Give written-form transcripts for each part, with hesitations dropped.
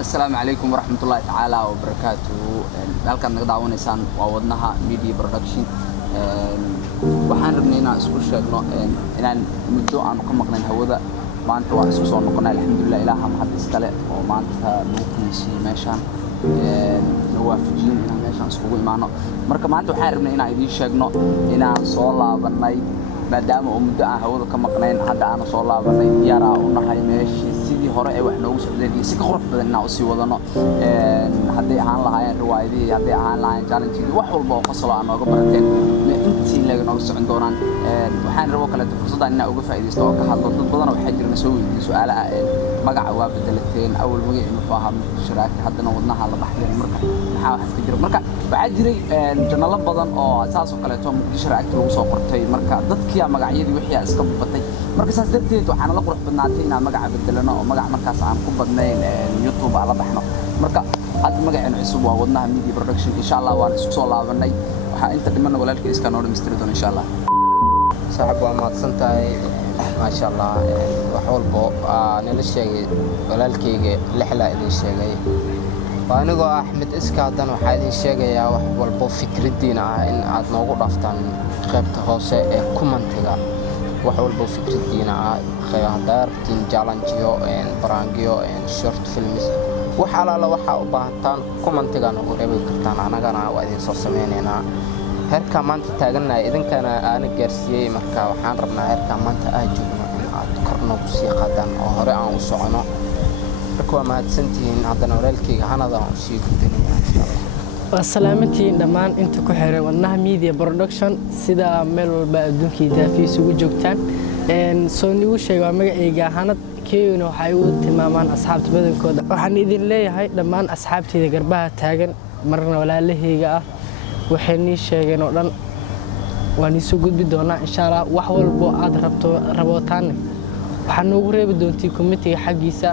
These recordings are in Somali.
السلام عليكم ورحمة الله تعالى وبركاته. halkan naga daawanaysaan waa wadnaha media production waxaan rabnay inaan isku sheegno inaan muddo aan ka maqnayn hawada maanta waa isku soo noqonay alxamdulillah ilaaha mahad iskale oo maanta nagu kulmiyay meeshan waafajin inaan meeshan isugu imaano marka maanta waxaan rabnay inaan idin sheegno inaan soo laabanay maadaama oo muddo aan hawada ka maqnayn hadda aan soo laabanay diyaar ah u nahay meeshii sidii hore ay wax noogu socdeen si ka qurux badan inaan u sii wadano haddii aan lahayn riwaayadii haddii aan lahayn challenge wax walba oo qosol aan nooga barateen intii laga nooga socon doonaan waxaan rabo kale fursaddan inaan uga faa'iideysto oo ka hadlo dad badan oo waxay jirna soo weydiiyay su'aalo ah magaca waa bedelateen awal magaci muxuu ahaa sharaaka haddana wadnaha la baxdeen marka maxaa wax ka jira marka waxaa jiray janalo badan oo asaas oo kale too muqdisho raacay lagu soo qortay marka dadkii magacyadii wixii iska batay marka saas darteed waxaan la qurux badnaatay inaan magaca bedelano oo magac markaas aan ku badnayn YouTube ala baxno marka hadda magaceena cusub waa wadnaha media production insha Allah waan isku soo laabanay waxa inta dhiman walaalkii iska noo dhimistiri doona insha Allah صاحب ومادسن تاي ما شاء الله وحول بو نلا شيغي walaalkeyga lixla idin sheegay waanigo Axmed iska hadan waxa idin sheegaya wax walbo fikradiina ah in aad noogu dhaftaan qaybta hoose ee commentiga wax walbo fikradiina ah khayraadin challenge iyo barnaamijyo short films waxa la waxa u baahantaan commentiga noogu reebi kartaan anagana waa idin soo sameeynaa herka maanta taaganaa idinkana aan gaarsiiyay marka waxaan rabnaa herka maanta aad joogno in aad korno ku sii qaadaan oo hore aan u socono marka waa mahadsantihiin haddana walaalkeyga hanada aan sii gudbinayaa insha Allah wasalaamatiin dhammaan inta ku xiran wadnaha media production sida meel walba adduunka daafiis ugu joogtaan soo nigu sheegay magacayga hanad keeyuna waxay u tilmaamaan asxaabta badankooda waxaan idin leeyahay dhammaan asxaabtayda garbaha taagan marna walaalahayga ah waxay sheegeen oo dhan waan isoo gudbi doonaa insha Allah wax walbo aad rabootaan waxaan noogu reebi doontii committee xaqiisa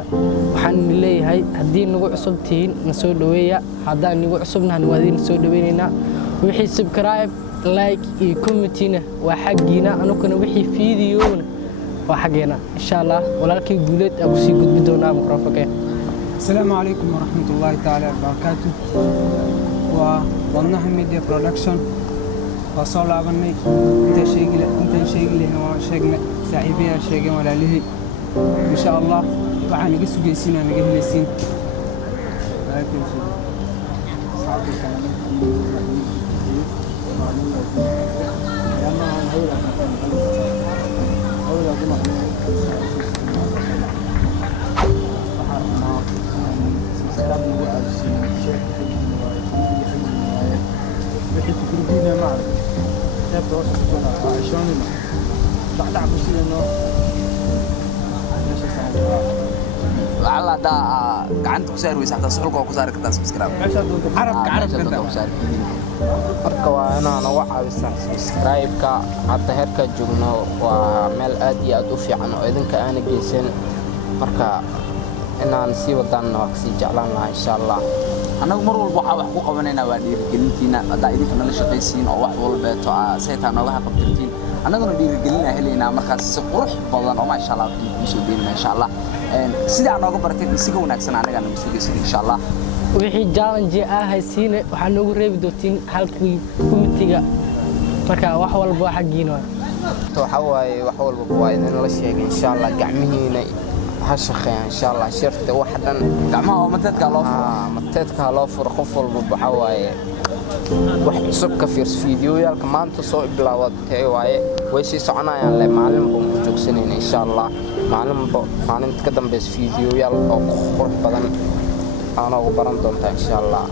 waxaan leeyahay haddii nagu cusub tihiin na soo dhaweeya haddaan nagu cusubnahan waa idin soo dhaweynaynaa wixii subscribe like iyo committee waa xaqiina anuguna wixii video waa xaqiina insha Allah walaalkay guuleed aan ku sii gudbi doonaa microphone. السلام عليكم ورحمة الله تعالى وبركاته. وضناها ميديا برودكشن وصل عبني انت شيء لنا وشيء سعيبيا شيء ولا له ان شاء الله وعن قص جيسينا نجهلسين تجربينا معك تبدأ وصلنا عشاننا بعد عبسي إنه lacala da gacanta ku saar weysay hada suxulka ku saar kartaa subscribe عرب كنت marka waa inaan uga caawisaa subscribe-ka hadda herka joogno waa meel aad iyo aad u fiican oo idinka aan geysan marka inaan sii wadaan waa si jeclaan lahaa insha Allah anagu mar walba waxa wax ku qabanayna waa dhiirigelintiina hadda idinka nala shaqaysiin oo wax walba to saytaan nooga qabtirtiin anaguna dhiirigelina heleynaa markaas si qurux badan oo ma sha Allah ku soo deeynaa insha Allah sida aan nooga baratay si ka wanaagsan anaga na masuuliyiin insha Allah wixii challenge ah haysiin waxaan noogu reebi doontiin halkii committee-ga marka wax walba xaqiina waxa waaye wax walba waa in la sheegay insha Allah gacmihiina هالشخيان إن شاء الله شرت واحدا gacmaha oo matadka loo furo matadka loo furo qof walba waxa waaye wax cusub ka fiirs fiidiyoyalka maanta soo bilaawatay waaye way si soconayaan le maalinba u joogsanayna insha Allah maalinta ka dambeys fiidiyoyal oo qurux badan aan ugu baran doontaa insha Allah